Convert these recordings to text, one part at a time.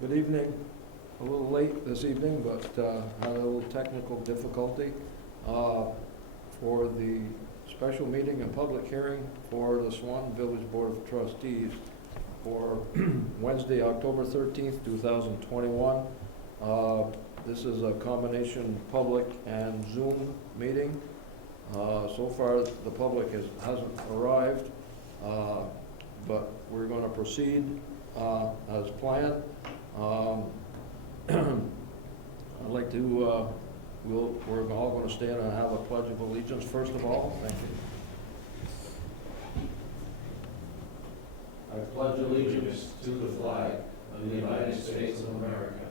Good evening. A little late this evening, but had a little technical difficulty for the special meeting and public hearing for the Swanton Village Board of Trustees for Wednesday, October 13th, 2021. This is a combination public and Zoom meeting. So far, the public hasn't arrived, but we're going to proceed as planned. I'd like to, we're all going to stand and have a pledge of allegiance first of all. Thank you. I pledge allegiance to the flag of the United States of America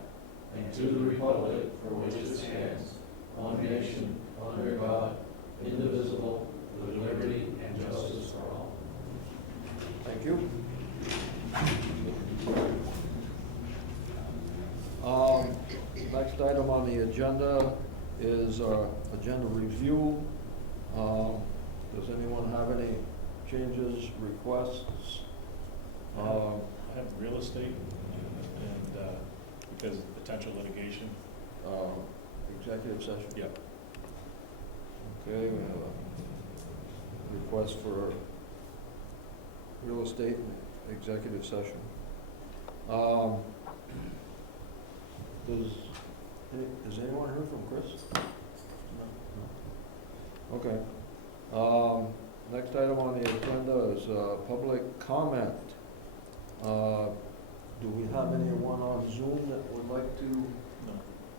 and to the republic for which it stands, one nation, under God, indivisible, with liberty and justice for all. Thank you. Next item on the agenda is agenda review. Does anyone have any changes, requests? I have real estate and because of potential litigation. Executive session? Yep. Okay, we have a request for real estate executive session. Is anyone heard from Chris? No. Okay. Next item on the agenda is public comment. Do we have anyone on Zoom that would like to No,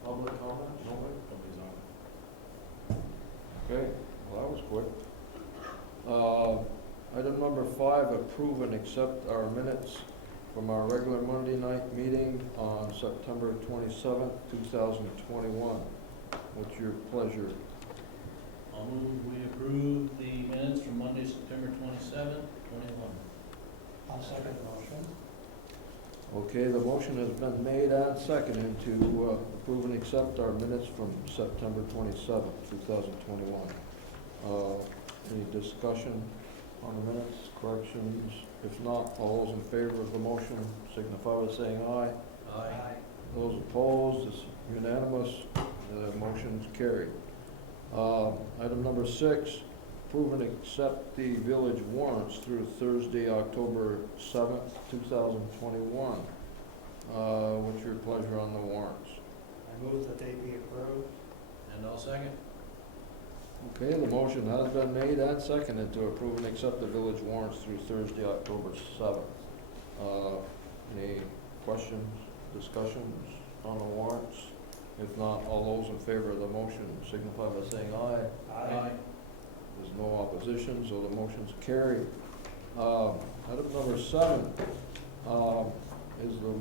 public comment? Nobody? nobody's on. Okay, well, that was quick. Item number 5, approve and accept our minutes from our regular Monday night meeting on September 27th, 2021. What's your pleasure? I'll move we approve the minutes from Monday, September 27th, 21. I'll second the motion. Okay, the motion has been made and seconded to approve and accept our minutes from September 27th, 2021. Any discussion on the minutes, corrections? If not, all those in favor of the motion signify by saying aye. Aye. Those opposed, it's unanimous. The motion's carried. Item number 6, approve and accept the village warrants through Thursday, October 7th, 2021. What's your pleasure on the warrants? I move that they be approved. And I'll second. Okay, the motion has been made and seconded to approve and accept the village warrants through Thursday, October 7th. Any questions, discussions on the warrants? If not, all those in favor of the motion signify by saying aye. Aye. There's no opposition, so the motion's carried. Item number 7 is the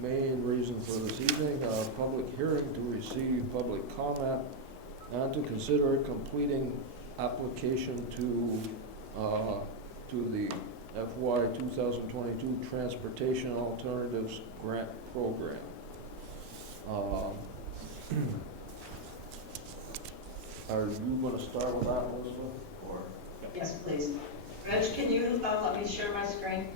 main reason for this evening, a public hearing to receive public comment and to consider completing application to the FY 2022 Transportation Alternatives Grant Program. Are you going to start with that, Elizabeth? Or? Yes, please. Reg, can you let me share my screen?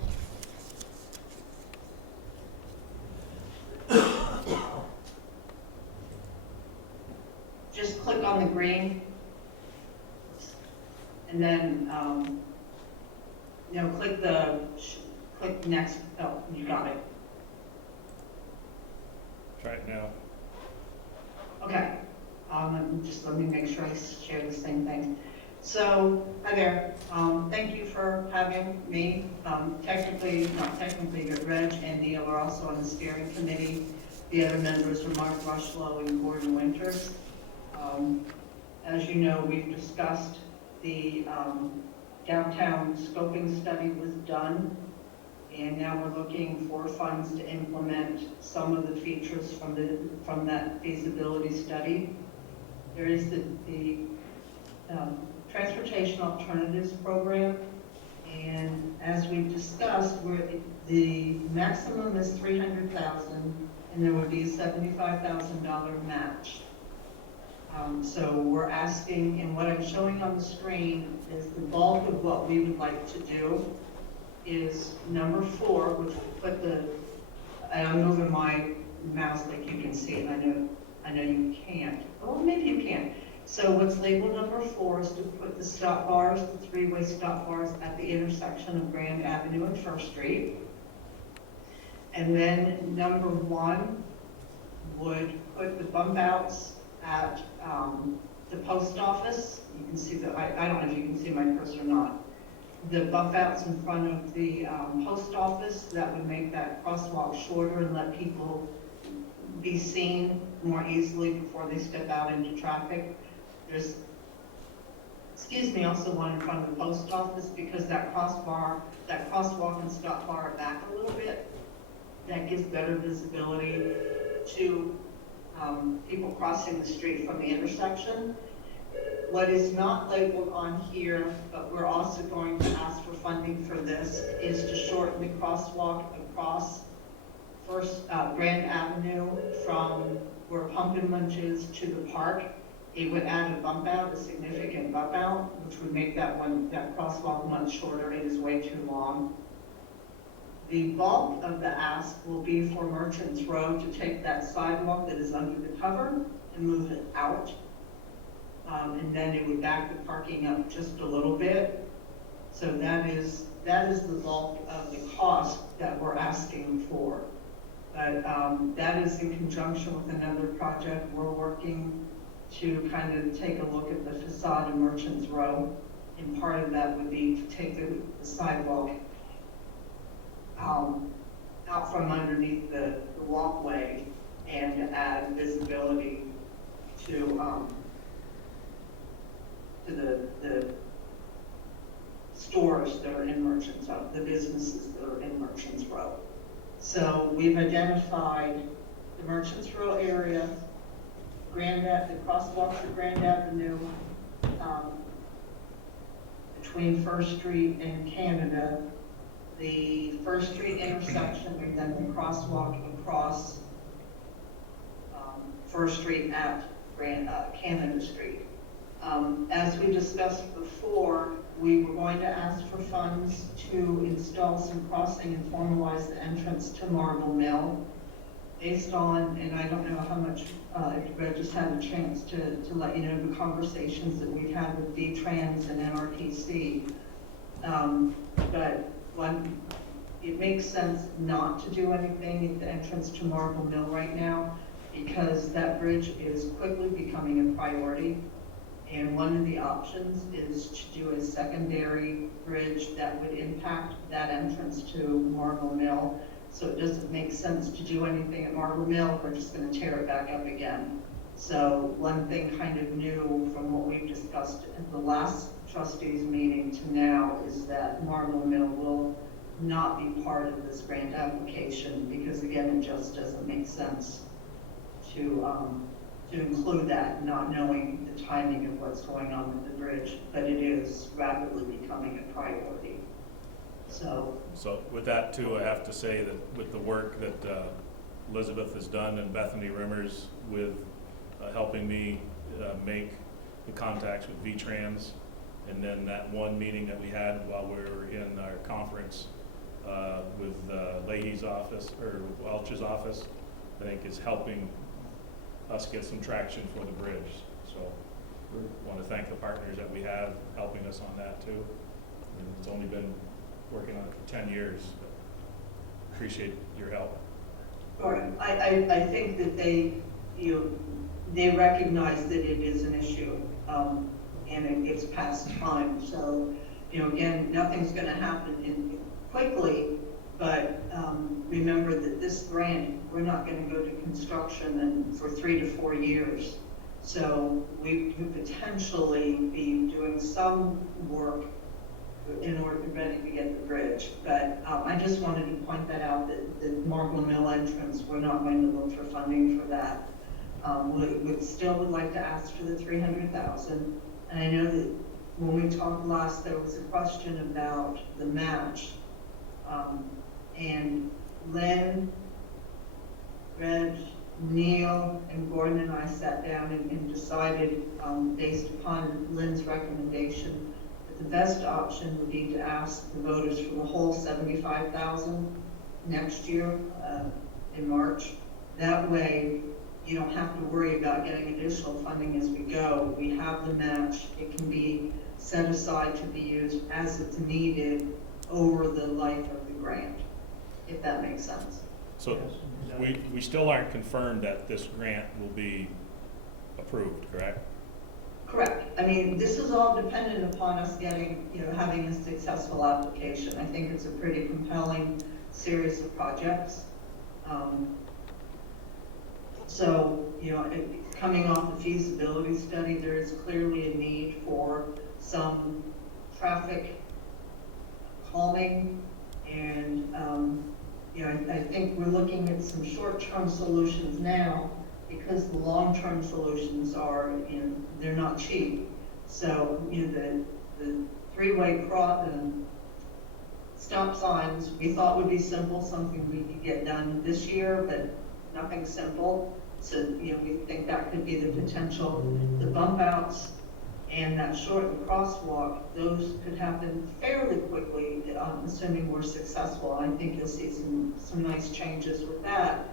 Just click on the green, and then, click next. Oh, you got it. Try it now. Okay. Just let me make sure I share the same thing. So, hi there. Thank you for having me. Not technically, but Reg and Neil are also on the steering committee. The other members are Mark Rushlow and Gordon Winters. As you know, we've discussed the downtown scoping study was done, and now we're looking for funds to implement some of the features from that feasibility study. There is the Transportation Alternatives Program, and as we've discussed, the maximum is $300,000, and there would be a $75,000 match. So we're asking, and what I'm showing on the screen is the bulk of what we would like to do is number 4, which we put the, and I'm moving my mouse like you can see, and I know you can't. Well, maybe you can. So what's labeled number 4 is to put the stop bars, the 3-way stop bars at the intersection of Grand Avenue and First Street. And then number 1 would put the bump outs at the post office. You can see that, I don't know if you can see my cursor or not. The bump outs in front of the post office, that would make that crosswalk shorter and let people be seen more easily before they step out into traffic. There's, also one in front of the post office, because that crosswalk and stop bar are back a little bit. That gives better visibility to people crossing the street from the intersection. What is not labeled on here, but we're also going to ask for funding for this, is to shorten the crosswalk across Grand Avenue from where Pumpkin Lunch is to the park. It would add a bump out, a significant bump out, which would make that crosswalk much shorter. It is way too long. The bulk of the ask will be for Merchants Row to take that sidewalk that is under the cover and move it out. And then it would back the parking up just a little bit. So that is the bulk of the cost that we're asking for. But that is in conjunction with another project we're working to kind of take a look at the facade of Merchants Row. And part of that would be to take the sidewalk out from underneath the walkway and add visibility to the stores that are in Merchants Row, the businesses that are in Merchants Row. So we've identified the Merchants Row area, the crosswalks at Grand Avenue, between First Street and Canada, the First Street intersection, and then the crosswalk across First Street at Canada Street. As we discussed before, we were going to ask for funds to install some crossing and formalize the entrance to Marble Mill. Based on, and I don't know how much, I just had a chance to let you know the conversations that we've had with V-Trans and NRTC. But it makes sense not to do anything at the entrance to Marble Mill right now, because that bridge is quickly becoming a priority. And one of the options is to do a secondary bridge that would impact that entrance to Marble Mill. So it doesn't make sense to do anything at Marble Mill. We're just going to tear it back up again. So one thing kind of new from what we've discussed at the last trustees meeting to now is that Marble Mill will not be part of this grant application, because again, it just doesn't make sense to include that, not knowing the timing of what's going on with the bridge, but it is rapidly becoming a priority. So with that too, I have to say that with the work that Elizabeth has done and Bethany Rimmers with helping me make the contacts with V-Trans, and then that one meeting that we had while we were in our conference with Leahy's office, or Welch's office, I think is helping us get some traction for the bridge. So I want to thank the partners that we have helping us on that too. And it's only been working on it for 10 years. But appreciate your help. Or I think that they recognize that it is an issue, and it's past time. So, again, nothing's going to happen quickly, but remember that this grant, we're not going to go to construction for 3 to 4 years. So we could potentially be doing some work in order to be ready to get the bridge. But I just wanted to point that out, that the Marble Mill entrance, we're not going to look for funding for that. We still would like to ask for the $300,000. And I know that when we talked last, there was a question about the match. And Lynn, Reg, Neil, and Gordon and I sat down and decided, based upon Lynn's recommendation, that the best option would be to ask the voters for the whole $75,000 next year in March, That way, you don't have to worry about getting additional funding as we go. We have the match. It can be set aside to be used as it's needed over the life of the grant, if that makes sense. So we still aren't confirmed that this grant will be approved, correct? Correct. I mean, this is all dependent upon us getting, having a successful application. I think it's a pretty compelling series of projects. So, coming off the feasibility study, there is clearly a need for some traffic calming, and, I think we're looking at some short-term solutions now, because the long-term solutions are, they're not cheap. So, the three-way stop signs, we thought would be simple, something we could get done this year, but nothing simple. So, we think that could be the potential. The bump outs and that shortened crosswalk, those could happen fairly quickly, assuming we're successful. I think you'll see some nice changes with that.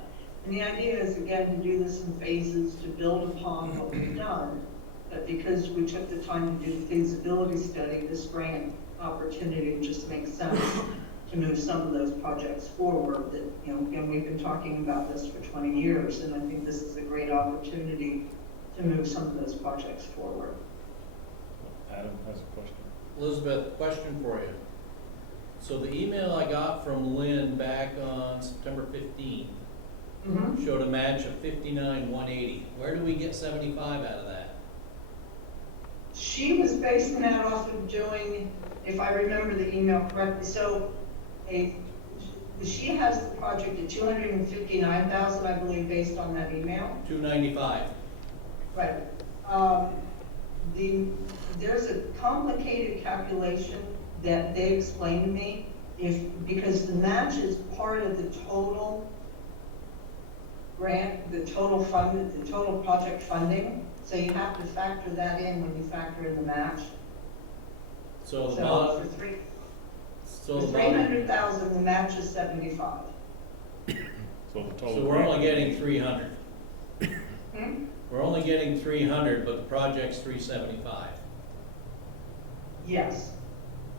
And the idea is, again, to do this in phases, to build upon what we've done. But because we took the time to do the feasibility study, this grant opportunity just makes sense to move some of those projects forward. That, again, we've been talking about this for 20 years, and I think this is a great opportunity to move some of those projects forward. Adam has a question. Elizabeth, question for you. So the email I got from Lynn back on September 15th showed a match of 59,180. Where do we get 75 out of that? She was basing that off of doing, if I remember the email correctly, so she has the project at 259,000, I believe, based on that email. 295. Right. There's a complicated calculation that they explained to me, because the match is part of the total grant, the total project funding. So you have to factor that in when you factor in the match. So the So bond, for 300,000, the match is 75. So the total. so we're only getting 300. We're only getting 300, but the project's 375. Yes.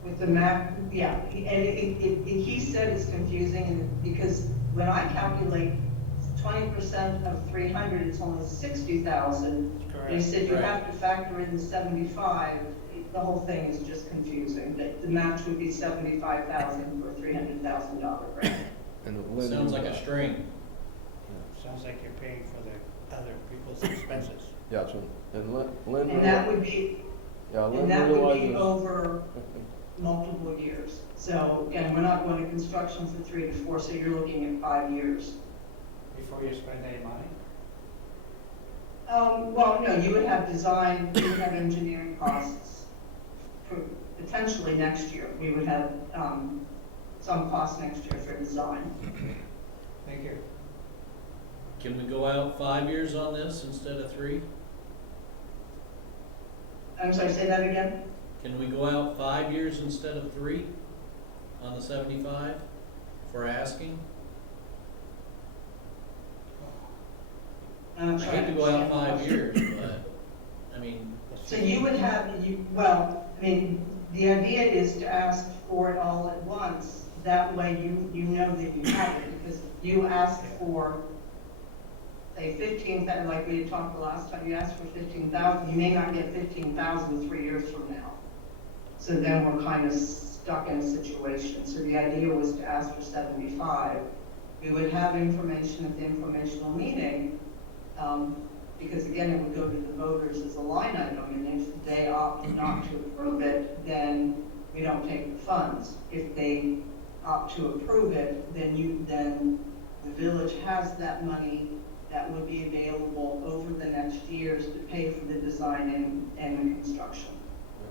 With the map, yeah. And he said it's confusing, because when I calculate 20% of 300, it's only 60,000. They Correct. said you Right. have to factor in the 75. The whole thing is just confusing. The match would be 75,000 for a $300,000 grant. And Lynn, Sounds like a string. Sounds like you're paying for the other people's expenses. Yeah, so, and Lynn. And that would be, Yeah, Lynn and that would be realizes. over multiple years. So again, we're not going to construction for 3 to 4, so you're looking at 5 years. Before you spend any money? Well, no, you would have design, you would have engineering costs for potentially next year. We would have some costs next year for design. Thank you. Can we go out 5 years on this instead of 3? I'm sorry, say that again? Can we go out 5 years instead of 3 on the 75 for asking? I'm I trying hate to go out understand. 5 years, but, I mean, So you would have, the idea is to ask for it all at once. That way you know that you have it, because you ask for, say, 15,000, like we had talked the last time, you asked for 15,000, you may not get 15,000 3 years from now. So then we're kind of stuck in a situation. So the idea was to ask for 75. We would have information at the informational meeting, because again, it would go to the voters as a line item, and if they opt not to approve it, then we don't take the funds. If they opt to approve it, then the village has that money that would be available over the next years to pay for the design and the construction.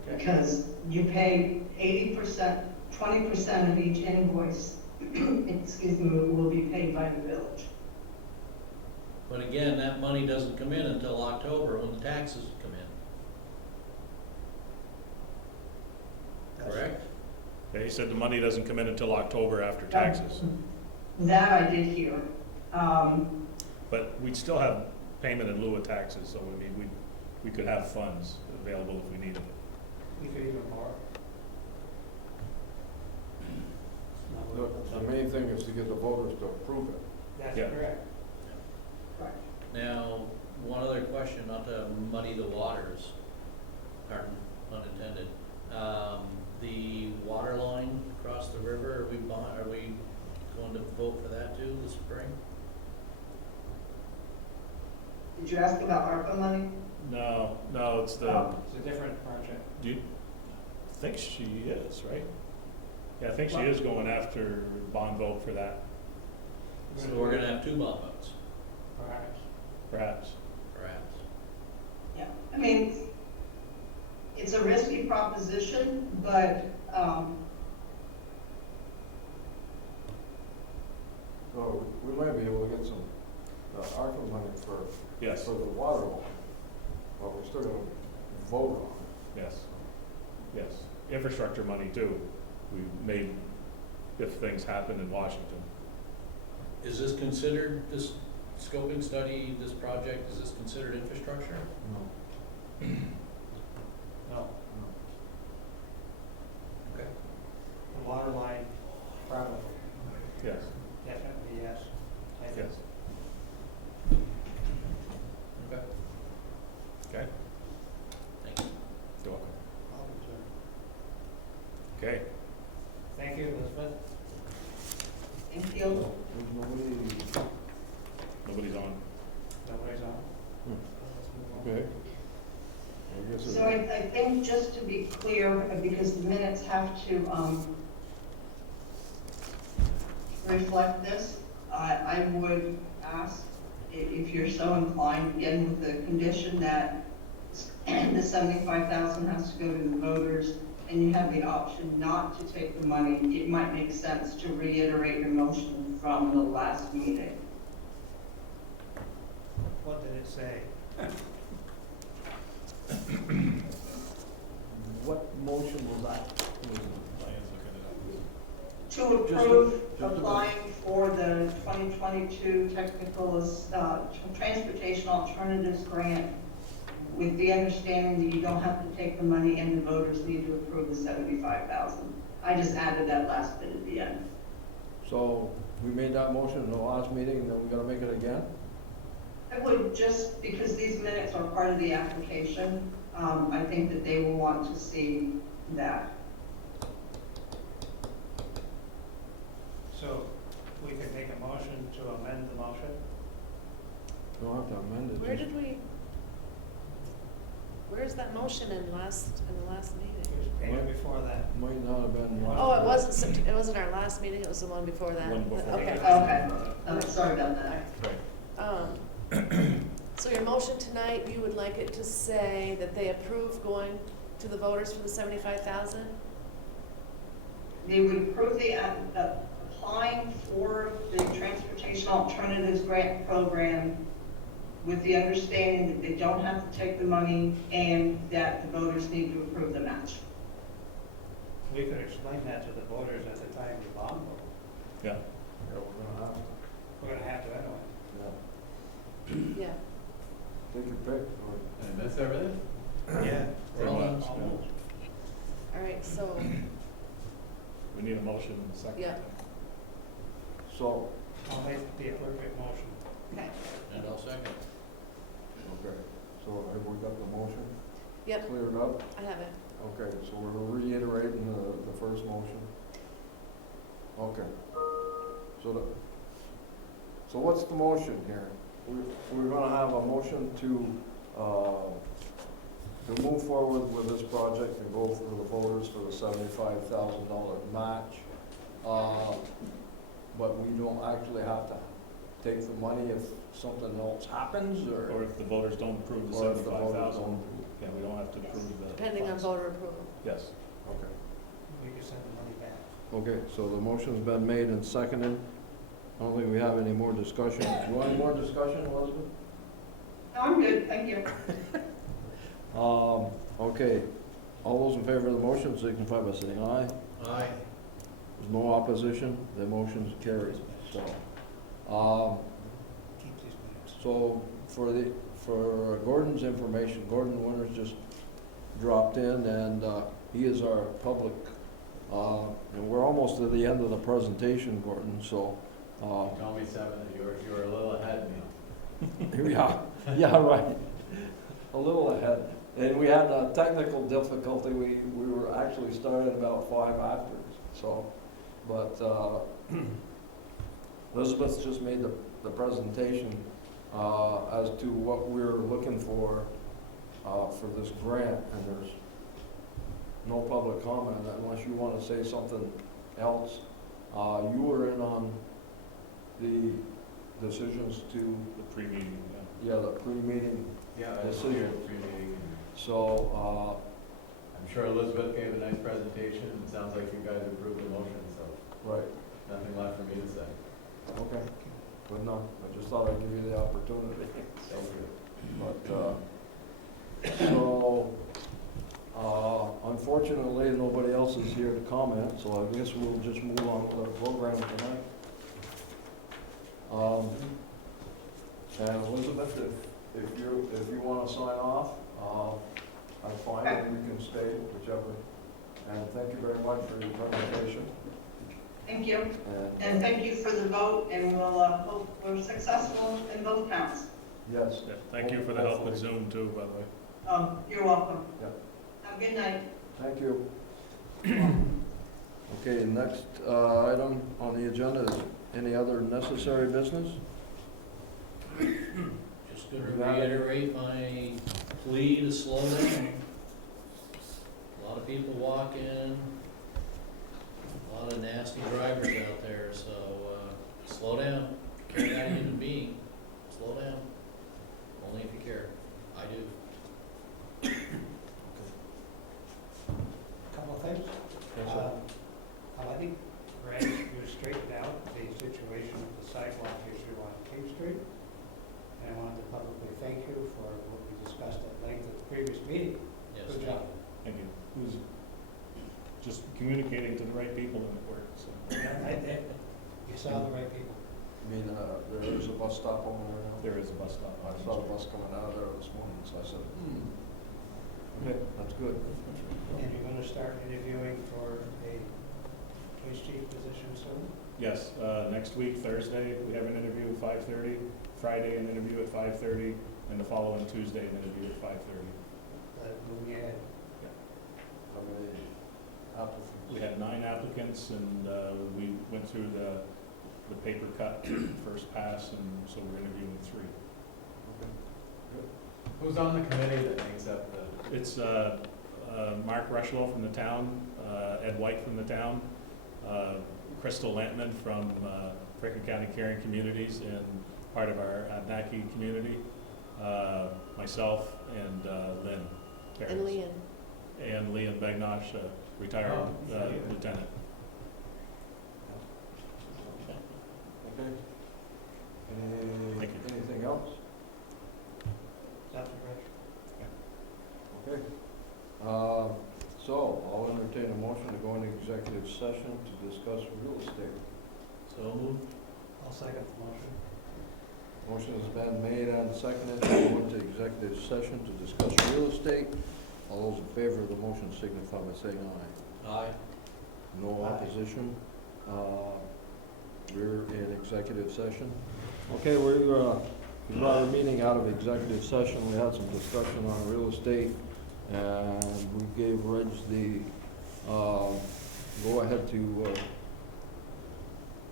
Okay. Because you pay 80%, 20% of each invoice, excuse me, will be paid by the village. but again, that money doesn't come in until October when the taxes come in. Correct? They said the money doesn't come in until October after taxes. That I did hear. But we'd still have payment in lieu of taxes, so I mean, we could have funds available if we needed it. We could even borrow. The main thing is to get the voters to approve it. That's Yeah. correct. Correct. Now, one other question, not to muddy the waters, pardon, unintended. The water line across the river, are we going to vote for that too this spring? Did you ask about ARPA money? No, it's the, Oh. It's a different project. do you think she is, right? Yeah, I think she is going after bond vote for that, So we're gonna have two bond votes, Perhaps. perhaps. perhaps. Yeah, I mean, it's a risky proposition, but, So we might be able to get some, ARPA money for Yes, the water line, but we're still gonna vote on yes, yes. Infrastructure money too, we may, if things happen in Washington. Is this considered, this scoping study, this project, is this considered infrastructure? it. No. Okay. The water line, probably. Yes, Definitely, yes. I think. yes. Okay. Okay, Thank you. you're welcome. Problem, sir. Okay, Thank you, Elizabeth. thank you. There's nobody, nobody's on. Nobody's on? Hmm. Let's move on. okay. I guess So I think just to be clear, because the minutes have to, reflect this, I would ask, if you're so inclined, again, with the condition that the 75,000 has to go to the voters, and you have the option not to take the money, it might make sense to reiterate your motion from the last meeting. What did it say? What motion was that? Diane's looking it up. To approve Just a- applying for the 2022 technical, transportation alternatives grant with the understanding that you don't have to take the money and the voters need to approve the 75,000. I just added that last bit at the end. So we made that motion in the last meeting, and then we gotta make it again? I would, just because these minutes are part of the application, I think that they will want to see that. So we could make a motion to amend the motion? You don't have to amend it. Where just- did we, where's that motion in the last meeting? It was payment before that. Might not have been. last Oh, it meeting. wasn't, it wasn't our last meeting, it was the one before that? One before Okay. that. Okay, sorry about that. Right. So your motion tonight, you would like it to say that they approve going to the voters for the 75,000? They would approve the, applying for the Transportation Alternatives Grant Program with the understanding that they don't have to take the money and that the voters need to approve the match. We could explain that to the voters at the time of the bond vote. Yeah, Yeah, we're gonna have to. We're gonna have to anyway. Yeah. Yeah. Take your pick. And that's everything? Yeah. Pretty Well, much, yeah. almost. All right, so, We need a motion and a second. Yeah. So, I'll make the appropriate motion. okay, And I'll second. okay, so have we got the motion yep, cleared up? I have it. Okay, so we're reiterating the first motion? Okay. So what's the motion here? We're gonna have a motion to move forward with this project and go for the voters for the $75,000 match. But we don't actually have to take the money if something else happens, Or or if the voters don't approve the or if the voters 75,000, don't? yeah, we don't have to approve the. Depending on funds. voter approval. Yes. Okay. We can send the money back. Okay, so the motion's been made and seconded. I don't think we have any more discussion. You want any more discussion, Elizabeth? No, I'm good, thank you. Okay, all those in favor of the motion signify by saying aye. Aye. There's no opposition, the motion's carried, so. Keep these minutes. So for Gordon's information, Gordon Winters just dropped in, and he is our public, and we're almost at the end of the presentation, Gordon, so. Call me 7, you're a little ahead, Neil. Yeah, right, a little ahead. And we had a technical difficulty, we were actually started about 5 after, so, but Elizabeth just made the presentation as to what we're looking for this grant, and there's no public comment unless you want to say something else. You were in on the decisions to, The pre-meeting, the pre-meeting, Yeah, I was here at pre-meeting. so, I'm sure Elizabeth gave a nice presentation, and it sounds like you guys approved the motion, so right, nothing left for me to say. okay, good enough. I just thought I'd give you the opportunity. Thank you. But, so, unfortunately, nobody else is here to comment, so I guess we'll just move on with our program tonight. And Elizabeth, if you want to sign off, I'm fine, and you can stay, whichever. And thank you very much for your presentation. Thank you, and thank you for the vote, and we'll hope we're successful in both counts. Yes, yeah. Thank you for the help with Zoom too, by the way. You're welcome. Yeah. Have a good night. thank you. Okay, next item on the agenda is any other necessary business? Just gonna reiterate my plea to slow down. A lot of people walking, a lot of nasty drivers out there, so, slow down. You're not a human being, slow down. Only if you care. I do. Couple of things. Yes, sir. I think Greg, you straightened out the situation with the sidewalk issue on King Street. And I wanted to publicly thank you for what we discussed at length at the previous meeting. Yes. Good job. Thank you. It was just communicating to the right people and it worked, so. You saw the right people. I mean, there is a bus stop over there now. There is a bus stop. I saw the bus coming out of there this morning, so I said, okay, that's good. And you're gonna start interviewing for a police chief position soon? Yes, next week, Thursday, we have an interview at 5:30, Friday an interview at 5:30, and the following Tuesday an interview at 5:30. Moving ahead. How many applicants? We had 9 applicants, and we went through the paper cut first pass, and so we're interviewing 3. Who's on the committee that makes up the? It's Mark Rushwell from the town, Ed White from the town, Crystal Lampman from Frickin County Caring Communities and part of our Naki community, myself and Lynn. And Leanne. And Leanne Bagnosh, retired lieutenant. Okay. Thank you. Anything else? Dr. Rich? Okay. So I'll entertain a motion to go into executive session to discuss real estate. So moved. I'll second the motion. Motion has been made and seconded to go into executive session to discuss real estate. All those in favor of the motion signify by saying aye. Aye. No Aye. opposition. We're in executive session. Okay, we brought our meeting out of executive session. We had some discussion on real estate, and we gave Reg the go-ahead to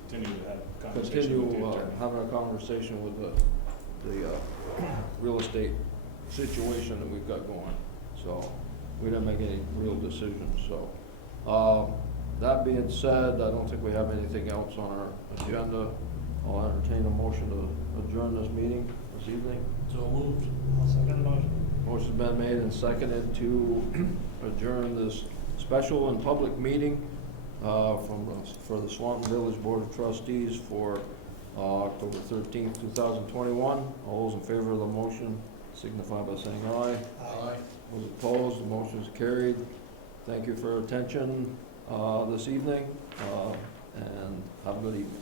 Continue to have conversation with the attorney. having a conversation with the real estate situation that we've got going. So we didn't make any real decisions, so. That being said, I don't think we have anything else on our agenda. I'll entertain a motion to adjourn this meeting this evening. So moved. I'll second the motion. Motion's been made and seconded to adjourn this special and public meeting for the Swanton Village Board of Trustees for October 13th, 2021. All those in favor of the motion signify by saying aye. Aye. Those opposed, the motion is carried. Thank you for your attention this evening, and have a good evening.